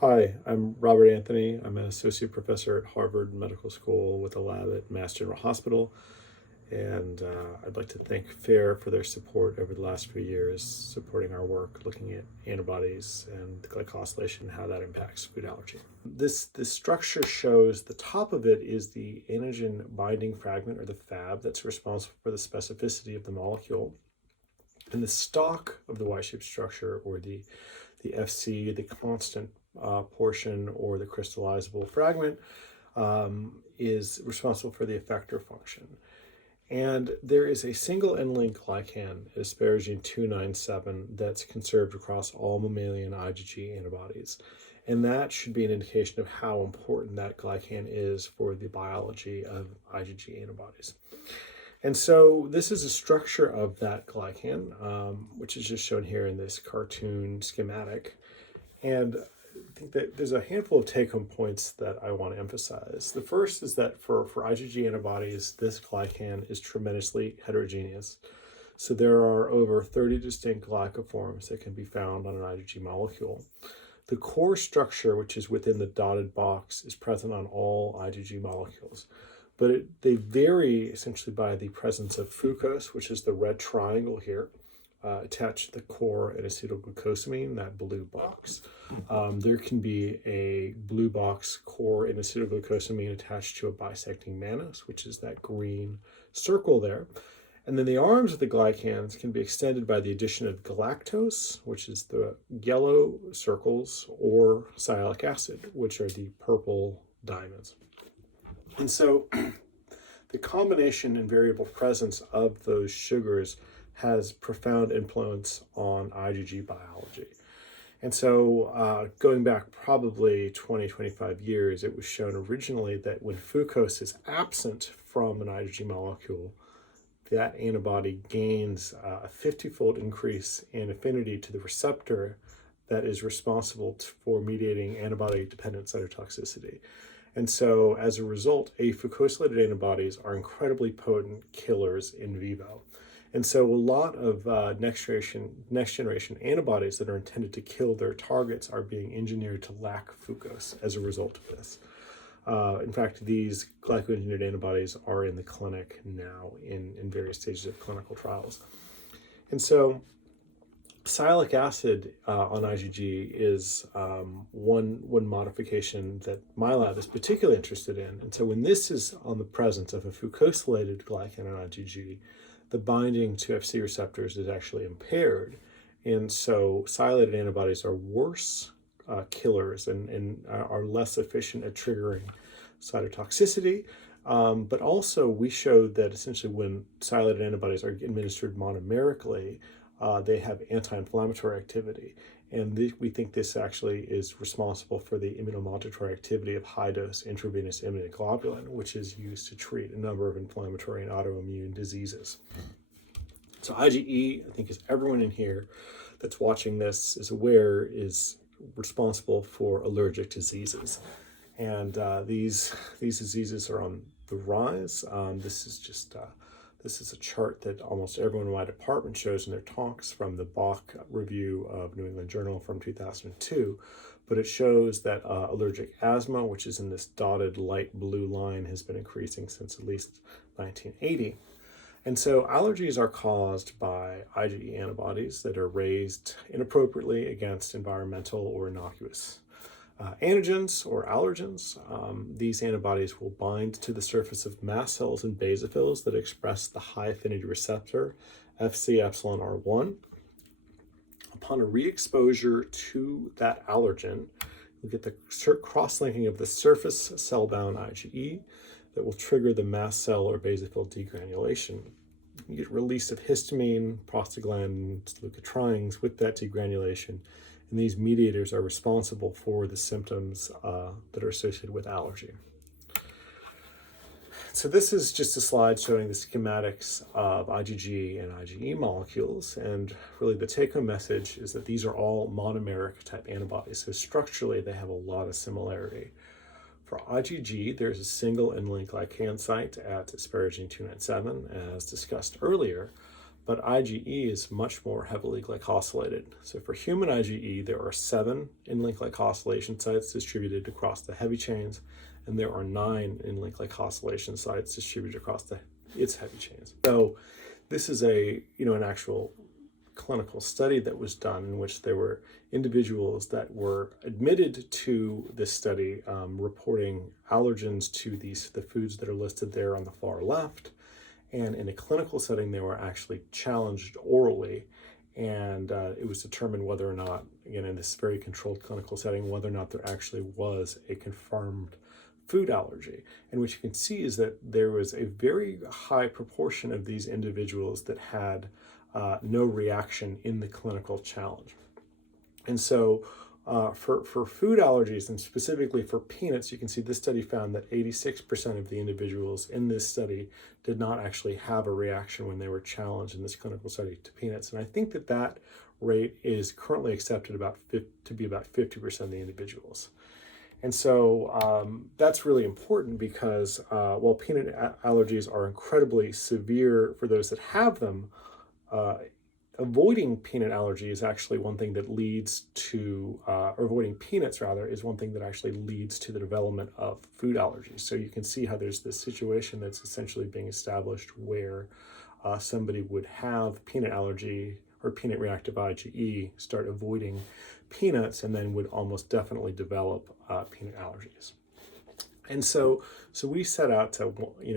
Hi, I'm Robert Anthony. I'm an associate professor at Harvard Medical School with a lab at Mass General Hospital. And I'd like to thank FAIR for their support over the last few years, supporting our work looking at antibodies and glycosylation and how that impacts food allergy. This structure shows the top of it is the antigen binding fragment, or the Fab, that's responsible for the specificity of the molecule. And the stalk of the Y-shaped structure, or the FC, the constant portion, or the crystallizable fragment, is responsible for the effector function. And there is a single end-linked glycan, asparagine 297, that's conserved across all mammalian IgG antibodies. And that should be an indication of how important that glycan is for the biology of IgG antibodies. And so this is a structure of that glycan, which is just shown here in this cartoon schematic. And I think that there's a handful of take-home points that I want to emphasize. The first is that for IgG antibodies, this glycan is tremendously heterogeneous. So there are over 30 distinct glycoforms that can be found on an IgG molecule. The core structure, which is within the dotted box, is present on all IgG molecules. But they vary essentially by the presence of fucose, which is the red triangle here, attached to the core and acetylglucosamine, that blue box. There can be a blue box core and acetylglucosamine attached to a bisecting mannose, which is that green circle there. And then the arms of the glycans can be extended by the addition of galactose, which is the yellow circles, or sialic acid, which are the purple diamonds. And so the combination and variable presence of those sugars has profound influence on IgG biology. And so going back probably 20-25 years, it was shown originally that when fucose is absent from an IgG molecule, that antibody gains a 50-fold increase in affinity to the receptor that is responsible for mediating antibody-dependent cytotoxicity. And so as a result, afucosylated antibodies are incredibly potent killers in vivo. And so a lot of next generation antibodies that are intended to kill their targets are being engineered to lack fucose as a result of this. In fact, these glycoengineered antibodies are in the clinic now in various stages of clinical trials. And so sialic acid on IgG is one modification that my lab is particularly interested in. And so when this is on the presence of a fucosylated glycan on IgG, the binding to Fc receptors is actually impaired. And so sialylated antibodies are worse killers and are less efficient at triggering cytotoxicity. But also we showed that essentially when sialylated antibodies are administered monomerically, they have anti-inflammatory activity. And we think this actually is responsible for the immunomodulatory activity of high-dose intravenous immunoglobulin, which is used to treat a number of inflammatory and autoimmune diseases. So IgE, I think, as everyone in here that's watching this is aware, is responsible for allergic diseases. And these diseases are on the rise. This is a chart that almost everyone in my department shows in their talks from the Bach review of New England Journal from 2002. But it shows that allergic asthma, which is in this dotted light blue line, has been increasing since at least 1980. And so allergies are caused by IgE antibodies that are raised inappropriately against environmental or innocuous antigens or allergens. These antibodies will bind to the surface of mast cells and basophils that express the high affinity receptor FcεR1. Upon a re-exposure to that allergen, you get the cross-linking of the surface cell-bound IgE that will trigger the mast cell or basophil degranulation. You get release of histamine, prostaglandins, leukotrienes with that degranulation. And these mediators are responsible for the symptoms that are associated with allergy. So this is just a slide showing the schematics of IgG and IgE molecules. And really the take-home message is that these are all monomeric type antibodies. So structurally, they have a lot of similarity. For IgG, there's a single end-linked glycan site at asparagine 297, as discussed earlier. but IgE is much more heavily glycosylated. So for human IgE, there are 7 in-link glycosylation sites distributed across the heavy chains, and there are 9 in-link glycosylation sites distributed across its heavy chains. So this is an actual clinical study that was done in which there were individuals that were admitted to this study reporting allergens to the foods that are listed there on the far left. And in a clinical setting, they were actually challenged orally, and it was determined whether or not, again, in this very controlled clinical setting, whether or not there actually was a confirmed food allergy. And what you can see is that there was a very high proportion of these individuals that had no reaction in the clinical challenge. And so for food allergies, and specifically for peanuts, you can see this study found that 86% of the individuals in this study did not actually have a reaction when they were challenged in this clinical study to peanuts. And I think that rate is currently accepted to be about 50% of the individuals. And so that's really important because while peanut allergies are incredibly severe for those that have them, avoiding peanut allergy is actually one thing that leads to, or avoiding peanuts rather, is one thing that actually leads to the development of food allergies. So you can see how there's this situation that's essentially being established where somebody would have peanut allergy or peanut reactive IgE, start avoiding peanuts, and then would almost definitely develop peanut allergies. And so we set out to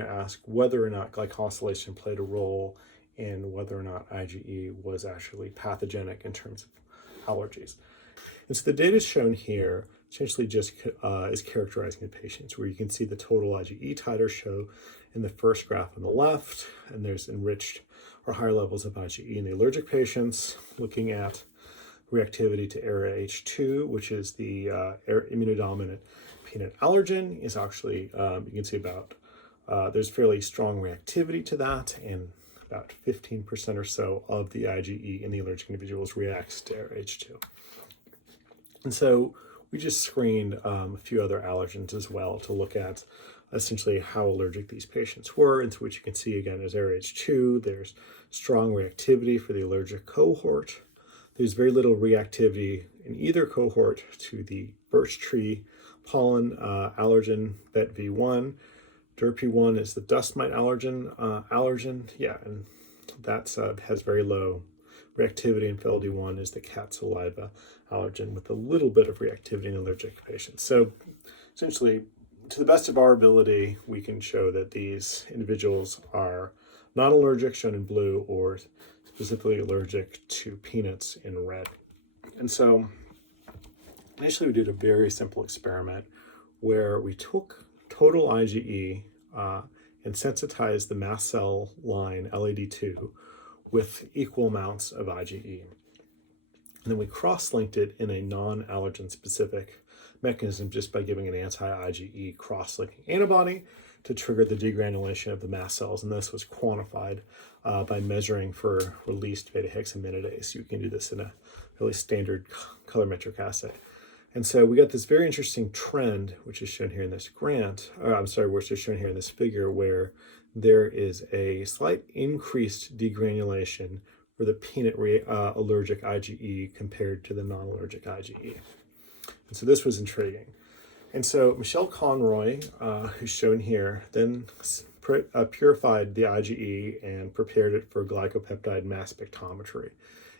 ask whether or not glycosylation played a role in whether or not IgE was actually pathogenic in terms of allergies. And so the data shown here essentially just is characterizing the patients, where you can see the total IgE titers show in the first graph on the left, and there's enriched or higher levels of IgE in the allergic patients, looking at reactivity to ARA-H2, which is the immunodominant peanut allergen, is actually, you can see about, there's fairly strong reactivity to that, and about 15% or so of the IgE in the allergic individuals reacts to ARA-H2. And so we just screened a few other allergens as well to look at essentially how allergic these patients were, into which you can see again is ARA-H2. There's strong reactivity for the allergic cohort. There's very little reactivity in either cohort to the birch tree pollen allergen BET-V1. DERP1 is the dust mite allergen, and that has very low reactivity, and FeLD1 is the cat saliva allergen with a little bit of reactivity in allergic patients. So essentially, to the best of our ability, we can show that these individuals are not allergic, shown in blue, or specifically allergic to peanuts in red. And so initially we did a very simple experiment where we took total IgE and sensitized the mast cell line LAD2 with equal amounts of IgE. And then we cross-linked it in a non-allergen specific mechanism just by giving an anti-IgE cross-linking antibody to trigger the degranulation of the mast cells. And this was quantified by measuring for released beta-hexaminidase. You can do this in a really standard colorimetric assay. And so we got this very interesting trend, which is shown here in this which is shown here in this figure, where there is a slight increased degranulation for the peanut allergic IgE compared to the non-allergic IgE. And so this was intriguing. And so Michelle Conroy, who's shown here, then purified the IgE and prepared it for glycopeptide mass spectrometry.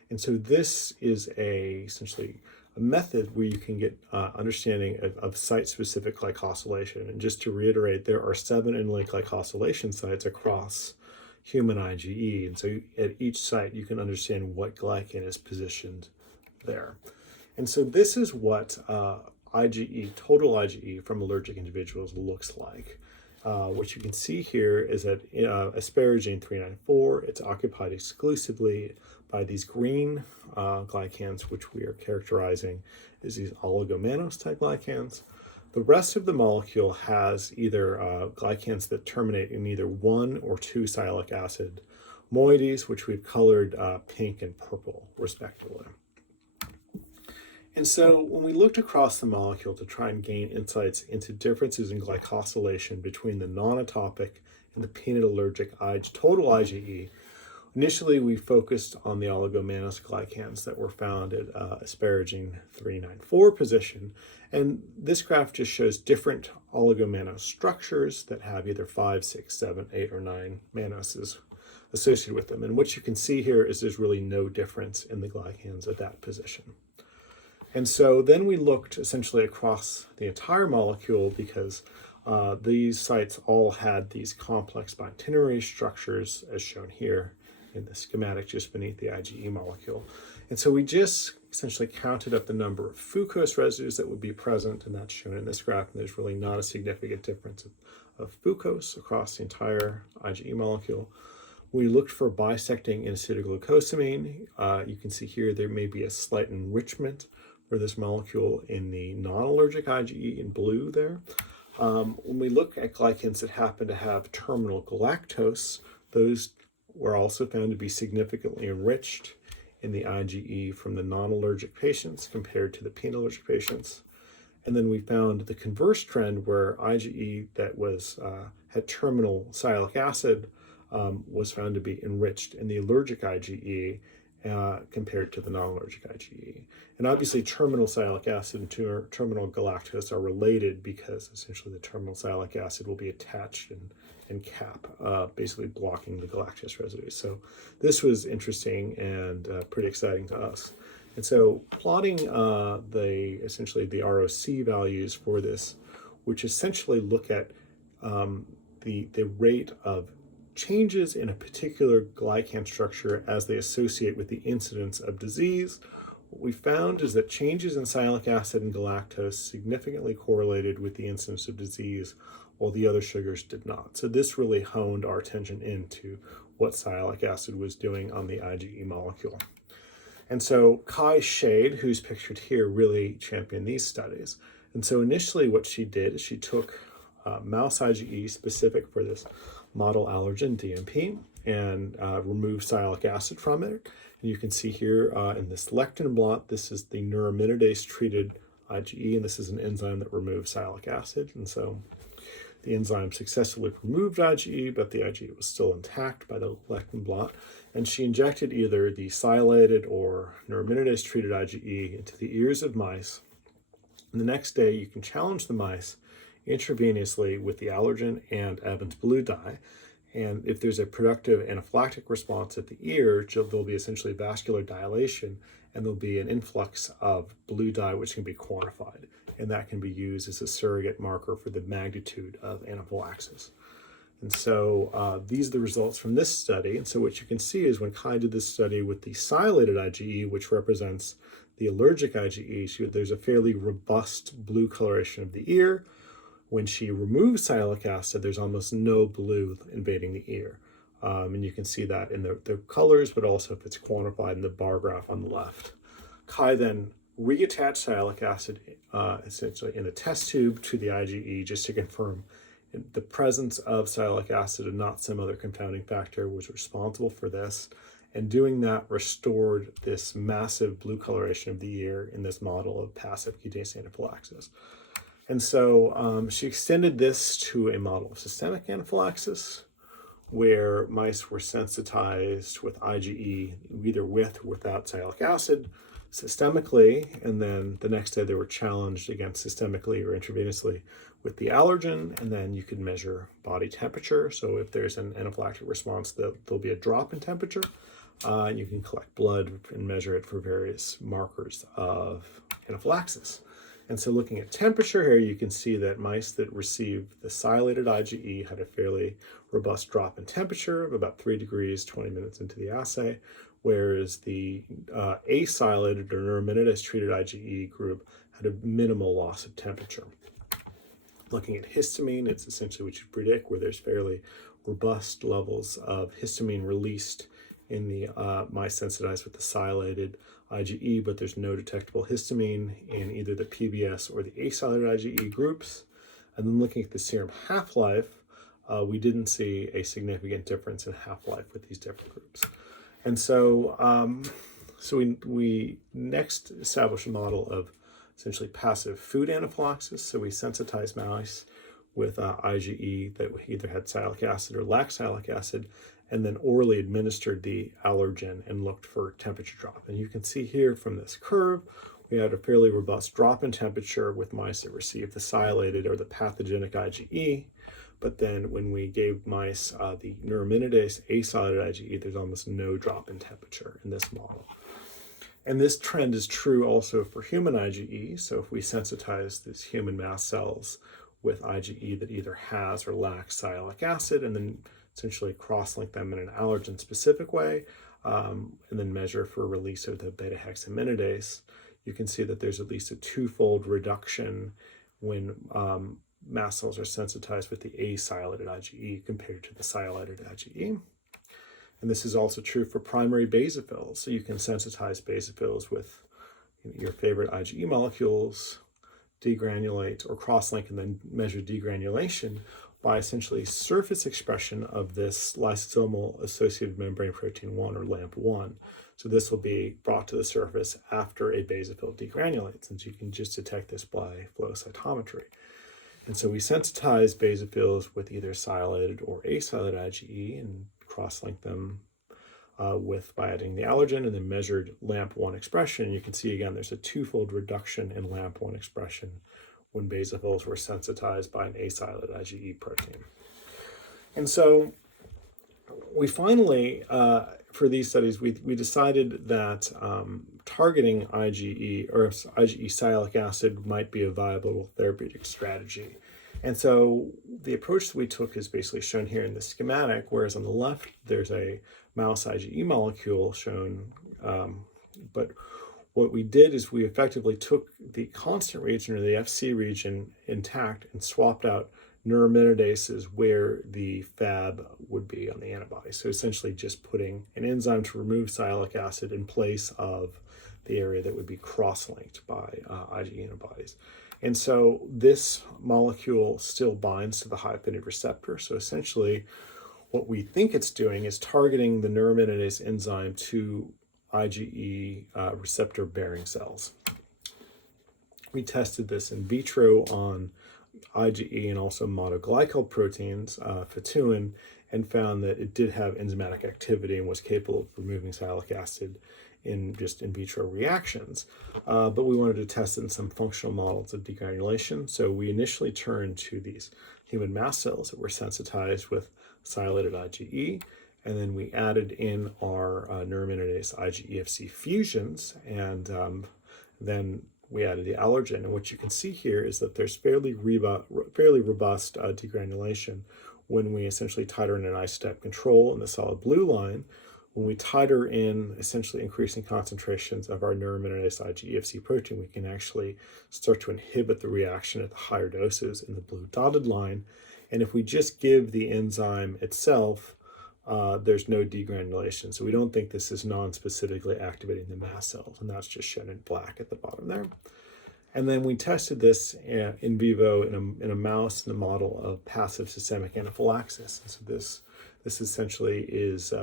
And so this is essentially a method where you can get understanding of site-specific glycosylation. And just to reiterate, there are 7 in-link glycosylation sites across human IgE. And so at each site, you can understand what glycan is positioned there. And so this is what IgE, total IgE from allergic individuals looks like. What you can see here is that asparagine 394, it's occupied exclusively by these green glycans, which we are characterizing as these oligomannose type glycans. The rest of the molecule has either glycans that terminate in either 1 or 2 sialic acid moieties, which we've colored pink and purple respectively. And so when we looked across the molecule to try and gain insights into differences in glycosylation between the non-atopic and the peanut allergic total IgE, Initially, we focused on the oligomannose glycans that were found at asparagine 394 position. And this graph just shows different oligomannose structures that have either 5, 6, 7, 8, or 9 mannoses associated with them. And what you can see here is there's really no difference in the glycans at that position. And so then we looked essentially across the entire molecule because these sites all had these complex biotinary structures as shown here in the schematic just beneath the IgE molecule. And so we just essentially counted up the number of fucose residues that would be present, and that's shown in this graph. And there's really not a significant difference of fucose across the entire IgE molecule. We looked for bisecting in acetylglucosamine. You can see here there may be a slight enrichment for this molecule in the non-allergic IgE in blue there. When we look at glycans that happen to have terminal galactose, those were also found to be significantly enriched in the IgE from the non-allergic patients compared to the peanut-allergic patients. And then we found the converse trend where IgE that was had terminal sialic acid was found to be enriched in the allergic IgE compared to the non-allergic IgE. And obviously terminal sialic acid and terminal galactose are related because essentially the terminal sialic acid will be attached and cap, basically blocking the galactose residue. So this was interesting and pretty exciting to us. And so plotting essentially the ROC values for this, which essentially look at the rate of changes in a particular glycan structure as they associate with the incidence of disease, what we found is that changes in sialic acid and galactose significantly correlated with the incidence of disease, while the other sugars did not. So this really honed our attention into what sialic acid was doing on the IgE molecule. And so Kai Shade, who's pictured here, really championed these studies. And so initially what she did is she took mouse IgE specific for this model allergen DMP and removed sialic acid from it. And you can see here in this lectin blot, this is the neuraminidase treated IgE, and this is an enzyme that removes sialic acid. And so the enzyme successfully removed IgE, but the IgE was still intact by the lectin blot. And she injected either the sialylated or neuraminidase treated IgE into the ears of mice. And the next day, you can challenge the mice intravenously with the allergen and Evans blue dye. And if there's a productive anaphylactic response at the ear, there'll be essentially vascular dilation, and there'll be an influx of blue dye, which can be quantified. And that can be used as a surrogate marker for the magnitude of anaphylaxis. And so these are the results from this study. And so what you can see is when Kai did this study with the sialylated IgE, which represents the allergic IgE, there's a fairly robust blue coloration of the ear. When she removes sialic acid, there's almost no blue invading the ear. And you can see that in the colors, but also if it's quantified in the bar graph on the left. Kai then reattached sialic acid essentially in a test tube to the IgE just to confirm the presence of sialic acid and not some other confounding factor was responsible for this. And doing that restored this massive blue coloration of the ear in this model of passive cutaneous anaphylaxis. And so she extended this to a model of systemic anaphylaxis, where mice were sensitized with IgE, either with or without sialic acid, systemically, and then the next day they were challenged again systemically or intravenously with the allergen, and then you could measure body temperature. So if there's an anaphylactic response, there'll be a drop in temperature, and you can collect blood and measure it for various markers of anaphylaxis. And so looking at temperature here, you can see that mice that received the sialylated IgE had a fairly robust drop in temperature of about 3 degrees 20 minutes into the assay, whereas the asialylated or neuraminidase treated IgE group had a minimal loss of temperature. Looking at histamine, it's essentially what you predict, where there's fairly robust levels of histamine released in the mice sensitized with the sialylated IgE, but there's no detectable histamine in either the PBS or the asialylated IgE groups. And then looking at the serum half-life, we didn't see a significant difference in half-life with these different groups. And so, we next established a model of essentially passive food anaphylaxis. So we sensitized mice with IgE that either had sialic acid or lacked sialic acid, and then orally administered the allergen and looked for temperature drop. And you can see here from this curve, we had a fairly robust drop in temperature with mice that received the sialylated or the pathogenic IgE. But then when we gave mice the neuraminidase acylated IgE, there's almost no drop in temperature in this model. And this trend is true also for human IgE. So if we sensitize these human mast cells with IgE that either has or lacks sialic acid, and then essentially cross-link them in an allergen-specific way, and then measure for release of the beta-hexaminidase, you can see that there's at least a twofold reduction when mast cells are sensitized with the acylated IgE compared to the sialylated IgE. And this is also true for primary basophils. So you can sensitize basophils with your favorite IgE molecules, degranulate or cross-link and then measure degranulation by essentially surface expression of this lysosomal associated membrane protein 1 or LAMP1. So this will be brought to the surface after a basophil degranulates, and so you can just detect this by flow cytometry. And so we sensitize basophils with either sialylated or acylated IgE and cross-link them by adding the allergen, and then measured LAMP1 expression. You can see again there's a twofold reduction in LAMP1 expression when basophils were sensitized by an acylated IgE protein. And so we finally, for these studies, we decided that targeting IgE or IgE sialic acid might be a viable therapeutic strategy. And so the approach that we took is basically shown here in the schematic, whereas on the left there's a mouse IgE molecule shown, but what we did is we effectively took the constant region or the FC region intact and swapped out neuraminidases where the Fab would be on the antibody. So essentially just putting an enzyme to remove sialic acid in place of the area that would be cross-linked by IgE antibodies. And so this molecule still binds to the high affinity receptor. So essentially what we think it's doing is targeting the neuraminidase enzyme to IgE receptor bearing cells. We tested this in vitro on IgE and also monoglycal proteins, fituin, and found that it did have enzymatic activity and was capable of removing sialic acid in just in vitro reactions. But we wanted to test it in some functional models of degranulation. So we initially turned to these human mast cells that were sensitized with sialylated IgE, and then we added in our neuraminidase IgE Fc fusions, and then we added the allergen. And what you can see here is that there's fairly robust degranulation when we essentially titer in an isotep control in the solid blue line. When we titer in essentially increasing concentrations of our neuraminidase IgE Fc protein, we can actually start to inhibit the reaction at the higher doses in the blue dotted line. And if we just give the enzyme itself, there's no degranulation. So we don't think this is non-specifically activating the mast cells, and that's just shown in black at the bottom there. And then we tested this in vivo in a mouse in the model of passive systemic anaphylaxis. And so this essentially is,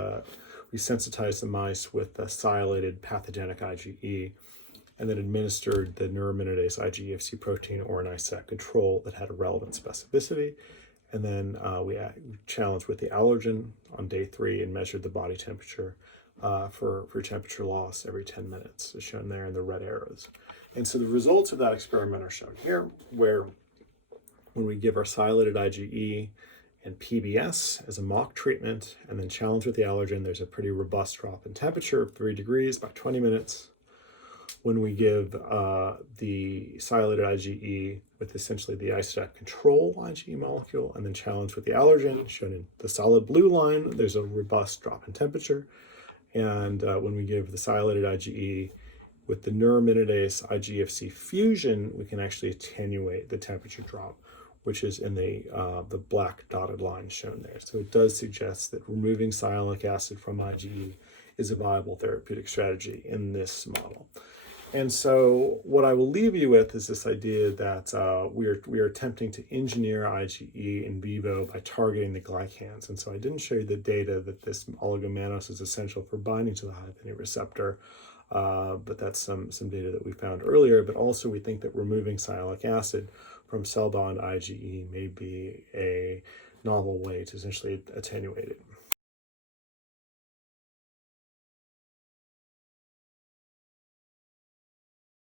we sensitized the mice with a sialylated pathogenic IgE and then administered the neuraminidase IgE Fc protein or an isotep control that had a relevant specificity. And then we challenged with the allergen on day 3 and measured the body temperature for temperature loss every 10 minutes, as shown there in the red arrows. And so the results of that experiment are shown here, where when we give our sialylated IgE and PBS as a mock treatment and then challenge with the allergen, there's a pretty robust drop in temperature of 3 degrees by 20 minutes. When we give the sialylated IgE with essentially the isotep control IgE molecule and then challenge with the allergen, shown in the solid blue line, there's a robust drop in temperature. And when we give the sialylated IgE with the neuraminidase IgE Fc fusion, we can actually attenuate the temperature drop, which is in the black dotted line shown there. So it does suggest that removing sialic acid from IgE is a viable therapeutic strategy in this model. And so what I will leave you with is this idea that we are attempting to engineer IgE in vivo by targeting the glycans. And so I didn't show you the data that this oligomannos is essential for binding to the high affinity receptor, but that's some data that we found earlier. But also we think that removing sialic acid from cell-bound IgE may be a novel way to essentially attenuate it.